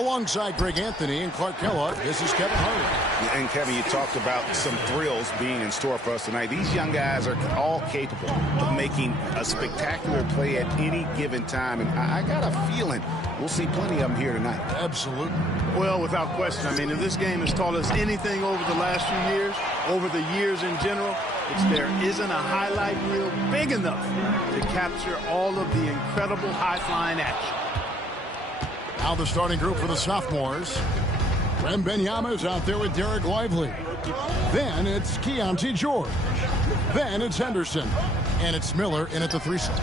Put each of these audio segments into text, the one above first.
Alongside Greg Anthony and Clark Kellogg, this is Kevin Harlan. And Kevin, you talked about some thrills being in store for us tonight. These young guys are all capable of making a spectacular play at any given time. And I got a feeling we'll see plenty of them here tonight. Absolutely. Well, without question. I mean, if this game has taught us anything over the last few years, over the years in general, it's there isn't a highlight reel big enough to capture all of the incredible high-flying action. Now the starting group for the sophomores. Wembanyama is out there with Derek Lively. Then it's Keontae George. Then it's Henderson. And it's Miller in at the 3 slot.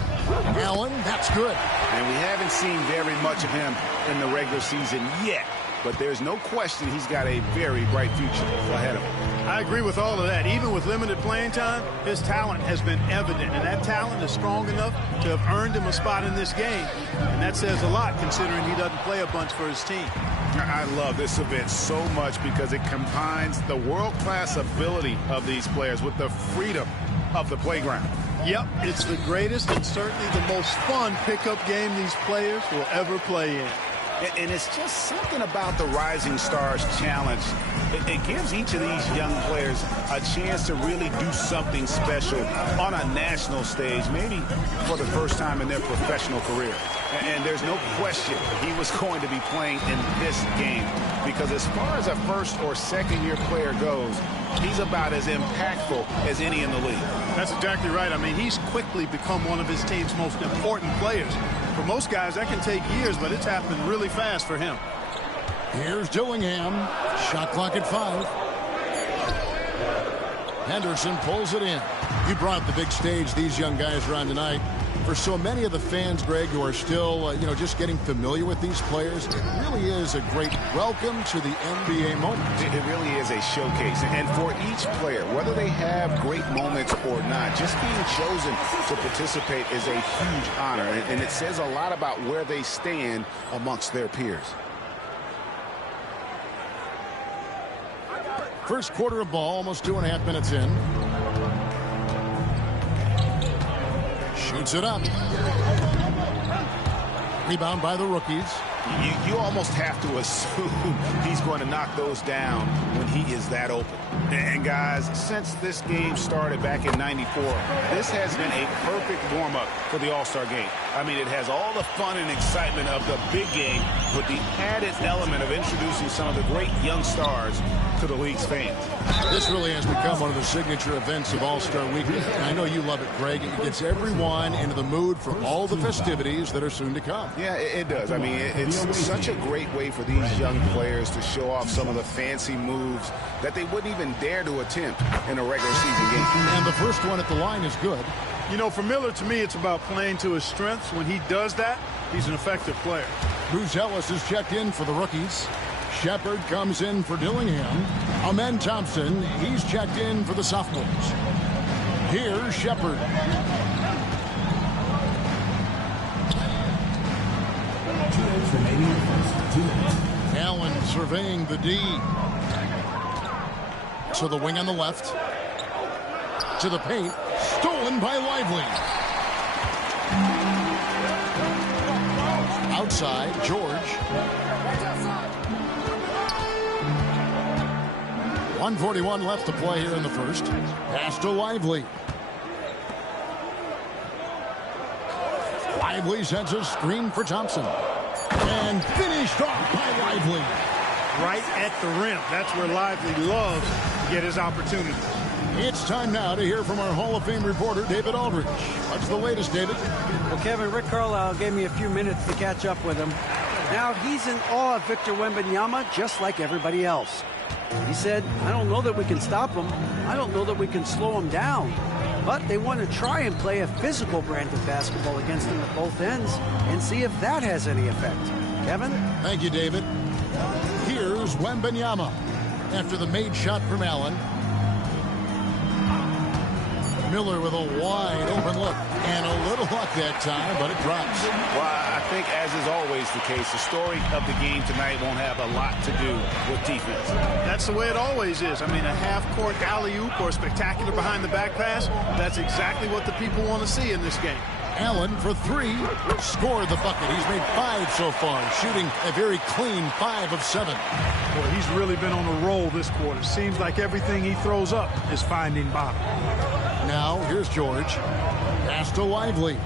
Allen, that's good. And we haven't seen very much of him in the regular season yet. But there's no question he's got a very bright future ahead of him. I agree with all of that. Even with limited playing time, his talent has been evident. And that talent is strong enough to have earned him a spot in this game. And that says a lot considering he doesn't play a bunch for his team. I love this event so much because it combines the world-class ability of these players with the freedom of the playground. Yep, it's the greatest and certainly the most fun pickup game these players will ever play in. And it's just something about the Rising Stars Challenge. It gives each of these young players a chance to really do something special on a national stage, maybe for the first time in their professional career. And there's no question he was going to be playing in this game because as far as a first or second year player goes, he's about as impactful as any in the league. That's exactly right. I mean, he's quickly become one of his team's most important players. For most guys, that can take years, but it's happened really fast for him. Here's Dillingham. Shot clock at 5. Henderson pulls it in. You brought the big stage these young guys are on tonight. For so many of the fans, Greg, who are still, just getting familiar with these players, it really is a great welcome to the NBA moment. It really is a showcase. And for each player, whether they have great moments or not, just being chosen to participate is a huge honor. And it says a lot about where they stand amongst their peers. First quarter of ball, almost 2.5 minutes in. Shoots it up. Rebound by the rookies. You almost have to assume he's going to knock those down when he is that open. And guys, since this game started back in '94, this has been a perfect warm-up for the All-Star game. I mean, it has all the fun and excitement of the big game with the added element of introducing some of the great young stars to the league's fans. This really has become one of the signature events of All-Star Weekend. And I know you love it, Greg. It gets everyone into the mood for all the festivities that are soon to come. Yeah, it does. I mean, it's such a great way for these young players to show off some of the fancy moves that they wouldn't even dare to attempt in a regular season game. And the first one at the line is good. You know, for Miller, to me, it's about playing to his strengths. When he does that, he's an effective player. Bruce Ellis is checked in for the rookies. Shepard comes in for Dillingham. Amen Thompson, he's checked in for the sophomores. Here's Shepard. Allen surveying the D. To the wing on the left. To the paint. Stolen by Lively. Outside, George. 1:41 left to play here in the first. Pass to Lively. Lively sends a screen for Thompson. And finished off by Lively. Right at the rim. That's where Lively loves to get his opportunities. It's time now to hear from our Hall of Fame reporter, David Aldridge. What's the latest, David? Well, Kevin, Rick Carlisle gave me a few minutes to catch up with him. Now, he's in awe of Victor Wembanyama, just like everybody else. He said, I don't know that we can stop him. I don't know that we can slow him down. But they want to try and play a physical brand of basketball against him at both ends and see if that has any effect. Kevin? Thank you, David. Here's Wembanyama after the made shot from Allen. Miller with a wide open look and a little luck that time, but it drops. Well, I think, as is always the case, the story of the game tonight won't have a lot to do with defense. That's the way it always is. I mean, a half-court alley-oop or a spectacular behind-the-back pass, that's exactly what the people want to see in this game. Allen for three. Scored the bucket. He's made 5 so far, shooting a very clean 5 of 7. Boy, he's really been on a roll this quarter. Seems like everything he throws up is finding bottom. Now, here's George. Pass to Lively.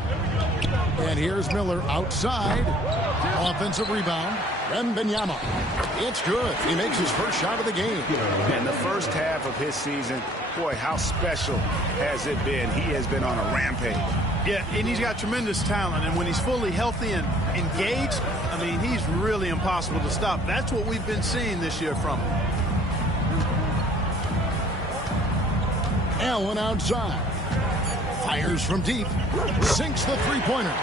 And here's Miller outside. Offensive rebound. Wembanyama. It's good. He makes his first shot of the game. And the first half of his season, boy, how special has it been? He has been on a rampage. Yeah, and he's got tremendous talent. And when he's fully healthy and engaged, I mean, he's really impossible to stop. That's what we've been seeing this year from him. Allen outside. Fires from deep. Sinks the three-pointer.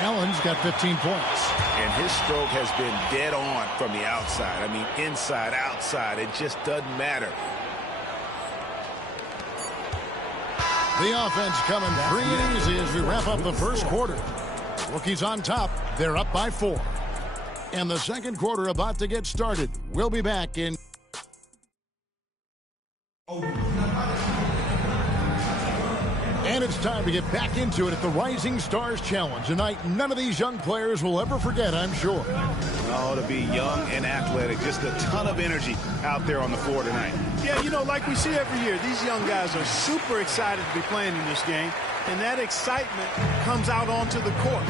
Allen's got 15 points. And his stroke has been dead on from the outside. I mean, inside, outside. It just doesn't matter. The offense coming free and easy as we wrap up the first quarter. Rookies on top. They're up by 4. And the second quarter about to get started. We'll be back in... And it's time to get back into it at the Rising Stars Challenge. Tonight, none of these young players will ever forget, I'm sure. Oh, to be young and athletic. Just a ton of energy out there on the floor tonight. Yeah, you know, like we see every year, these young guys are super excited to be playing in this game. And that excitement comes out onto the court.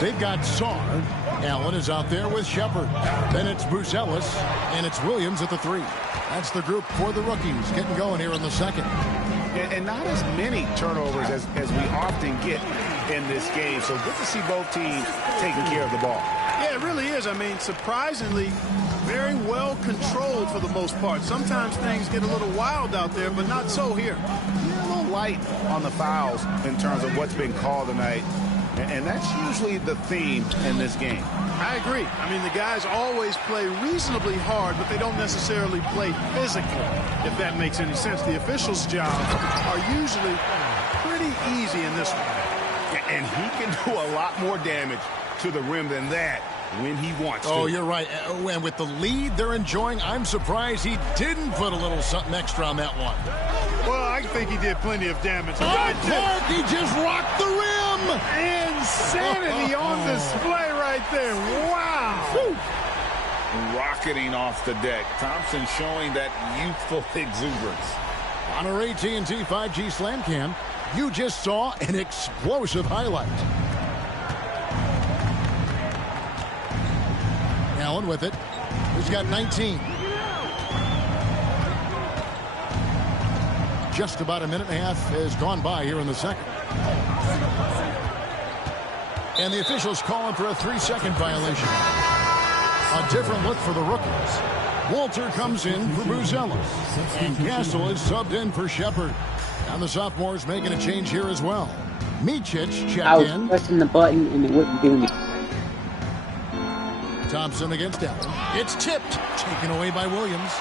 They've got Sarr. Allen is out there with Shepard. Then it's Bruce Ellis. And it's Williams at the 3. That's the group for the rookies getting going here in the second. And not as many turnovers as we often get in this game. So good to see both teams taking care of the ball. Yeah, it really is. I mean, surprisingly, very well controlled for the most part. Sometimes things get a little wild out there, but not so here. A little light on the fouls in terms of what's been called tonight. And that's usually the theme in this game. I agree. I mean, the guys always play reasonably hard, but they don't necessarily play physically, if that makes any sense. The officials' jobs are usually pretty easy in this one. And he can do a lot more damage to the rim than that when he wants to. Oh, you're right. And with the lead they're enjoying, I'm surprised he didn't put a little something extra on that one. Well, I think he did plenty of damage. Clark, he just rocked the rim. Insanity on display right there. Wow. Whew. Rocketing off the deck. Thompson showing that youthful exuberance. On our AT&T 5G Slam Cam, you just saw an explosive highlight. Allen with it. He's got 19. Just about a minute and a half has gone by here in the second. And the officials calling for a 3-second violation. A different look for the rookies. Walter comes in for Bruce Ellis. And Castle is subbed in for Shepard. And the sophomores making a change here as well. Micic checked in. I was pressing the button and it wouldn't do anything. Thompson against Allen. It's tipped. Taken away by Williams.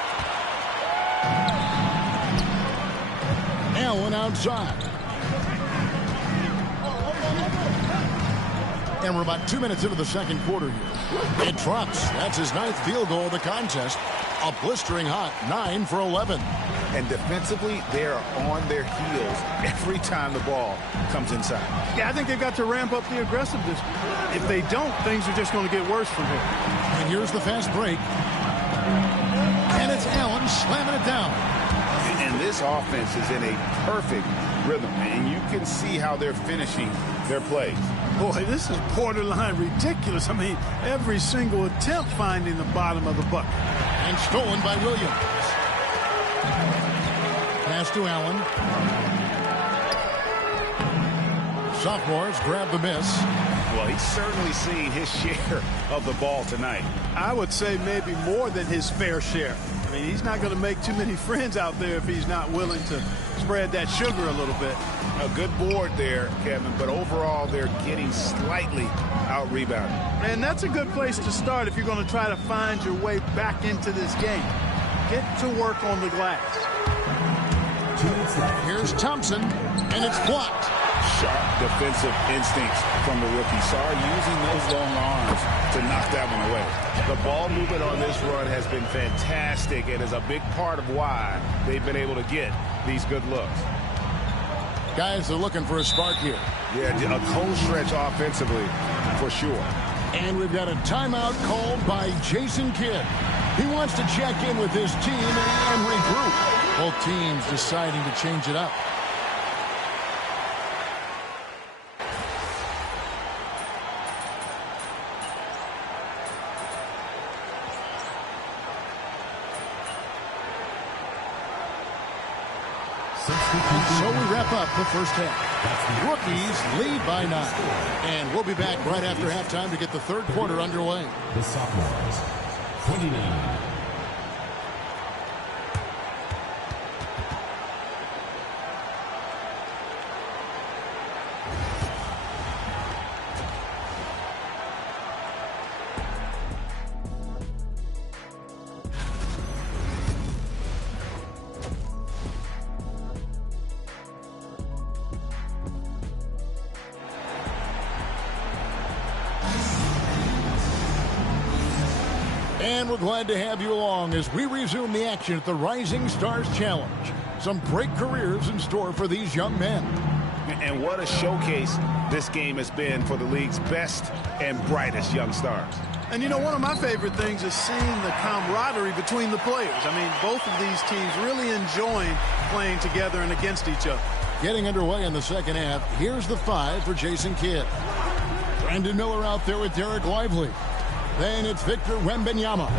Allen outside. And we're about 2 minutes into the second quarter here. It drops. That's his 9th field goal of the contest. A blistering hot 9 for 11. And defensively, they are on their heels every time the ball comes inside. Yeah, I think they've got to ramp up the aggressiveness. If they don't, things are just going to get worse from here. And here's the fast break. And it's Allen slamming it down. And this offense is in a perfect rhythm. And you can see how they're finishing their plays. Boy, this is borderline ridiculous. I mean, every single attempt finding the bottom of the bucket. And stolen by Williams. Pass to Allen. Sophomores grab the miss. Well, he's certainly seeing his share of the ball tonight. I would say maybe more than his fair share. I mean, he's not going to make too many friends out there if he's not willing to spread that sugar a little bit. A good board there, Kevin, but overall they're getting slightly out-rebounded. And that's a good place to start if you're going to try to find your way back into this game. Get to work on the glass. Here's Thompson, and it's blocked. Sharp defensive instincts from the rookie. Sarr using those long arms to knock that one away. The ball movement on this run has been fantastic and is a big part of why they've been able to get these good looks. Guys are looking for a spark here. Yeah, a cold stretch offensively for sure. And we've got a timeout called by Jason Kidd. He wants to check in with his team and regroup. Both teams deciding to change it up. So we wrap up the first half. Rookies lead by 9. And we'll be back right after halftime to get the third quarter underway. The sophomores, 29. And we're glad to have you along as we resume the action at the Rising Stars Challenge. Some great careers in store for these young men. And what a showcase this game has been for the league's best and brightest young stars. And you know, one of my favorite things is seeing the camaraderie between the players. I mean, both of these teams really enjoying playing together and against each other. Getting underway in the second half, here's the 5 for Jason Kidd. Brandon Miller out there with Derek Lively. Then it's Victor Wembanyama.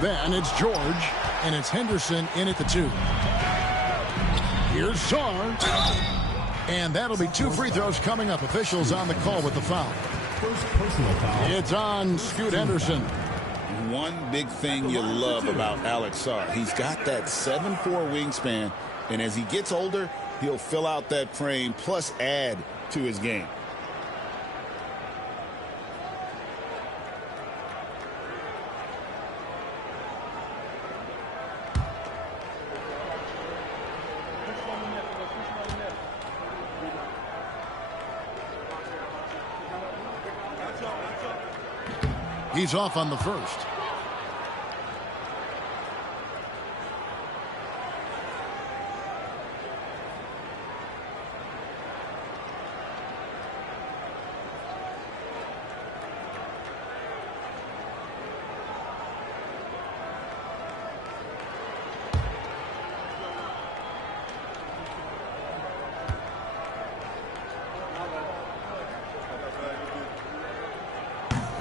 Then it's George. And it's Henderson in at the 2. Here's Sarr. And that'll be 2 free throws coming up. Officials on the call with the foul. First personal foul. It's on Scoot Henderson. One big thing you love about Alex Sarr, he's got that 7'4" wingspan. And as he gets older, he'll fill out that frame plus add to his game. He's off on the first.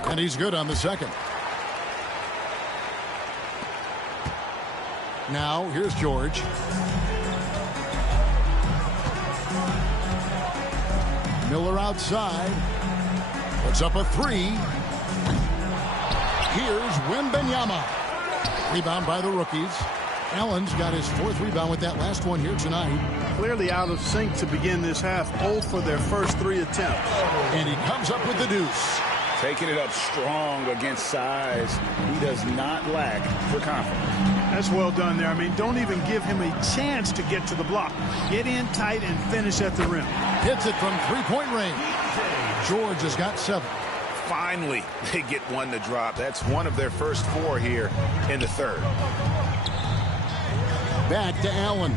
And he's good on the second. Now, here's George. Miller outside. Puts up a 3. Here's Wembanyama. Rebound by the rookies. Allen's got his 4th rebound with that last one here tonight. Clearly out of sync to begin this half. 0 for their first 3 attempts. And he comes up with the deuce. Taking it up strong against size. He does not lack for confidence. That's well done there. I mean, don't even give him a chance to get to the block. Get in tight and finish at the rim. Hits it from 3-point range. George has got 7. Finally, they get one to drop. That's one of their first 4 here in the third. Back to Allen.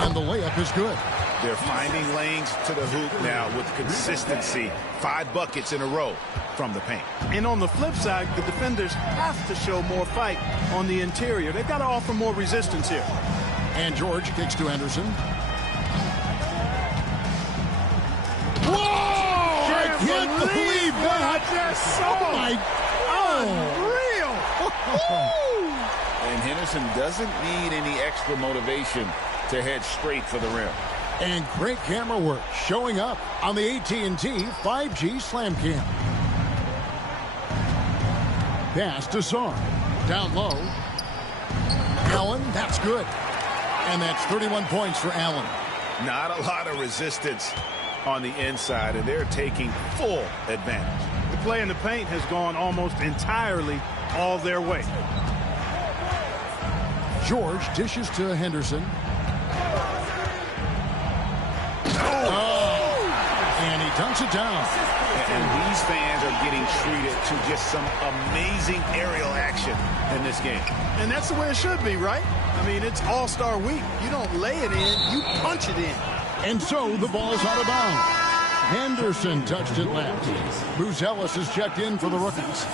And the layup is good. They're finding lanes to the hoop now with consistency. 5 buckets in a row from the paint. And on the flip side, the defenders have to show more fight on the interior. They've got to offer more resistance here. And George kicks to Henderson. Whoa! I can't believe that! Oh my Unreal! And Henderson doesn't need any extra motivation to head straight for the rim. And great camera work showing up on the AT&T 5G Slam Cam. Pass to Sarr. Down low. Allen, that's good. And that's 31 points for Allen. Not a lot of resistance on the inside, and they're taking full advantage. The play in the paint has gone almost entirely all their way. George dishes to Henderson. And he dunks it down. And these fans are getting treated to just some amazing aerial action in this game. And that's the way it should be, right? I mean, it's All-Star Week. You don't lay it in, you punch it in. And so the ball's out of bounds. Henderson touched it last. Buzelis is checked in for the rookies.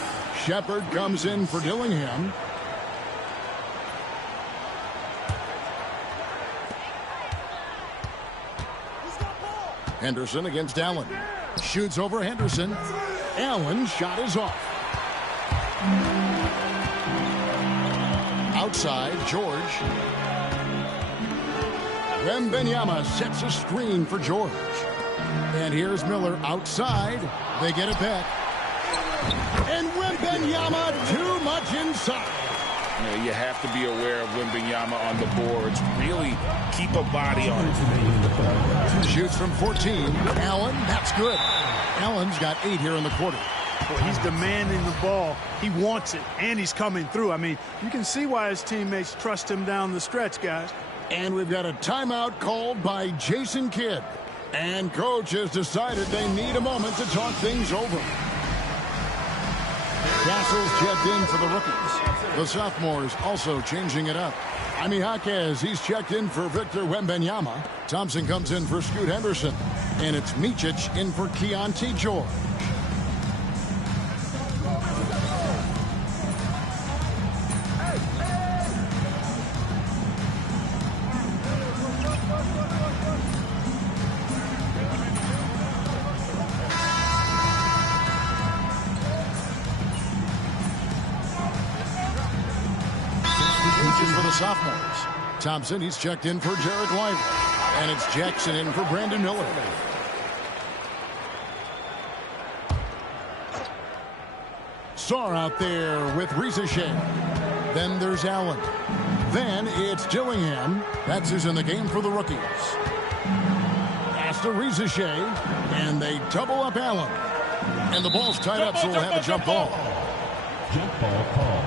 Shepard comes in for Dillingham. Henderson against Allen. Shoots over Henderson. Allen's shot is off. Outside, George. Wembanyama sets a screen for George. And here's Miller outside. They get it back. And Wembanyama too much inside. You have to be aware of Wembanyama on the boards. Really keep a body on it. Shoots from 14. Allen, that's good. Allen's got 8 here in the quarter. Well, he's demanding the ball. He wants it, and he's coming through. I mean, you can see why his teammates trust him down the stretch, guys. And we've got a timeout called by Jason Kidd. And coach has decided they need a moment to talk things over. Castle's checked in for the rookies. The sophomores also changing it up. Jaime Jaquez, he's checked in for Victor Wembanyama. Thompson comes in for Scoot Henderson. And it's Micic in for Keontae George. For the sophomores. Thompson, he's checked in for Derek Lively. And it's Jackson in for Brandon Miller. Sarr out there with Ricochet. Then there's Allen. Then it's Dillingham. That's who's in the game for the rookies. Pass to Ricochet. And they double up Allen. And the ball's tied up, so we'll have a jump ball. Jump ball call.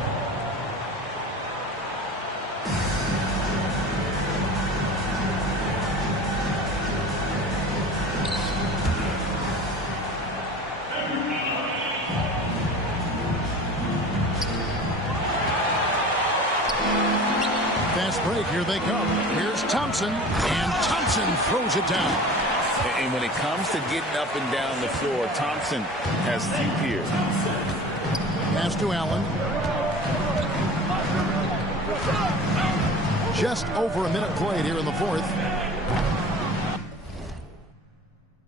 Fast break, here they come. Here's Thompson, and Thompson throws it down. And when it comes to getting up and down the floor, Thompson has few peers. Pass to Allen. Just over a minute played here in the fourth.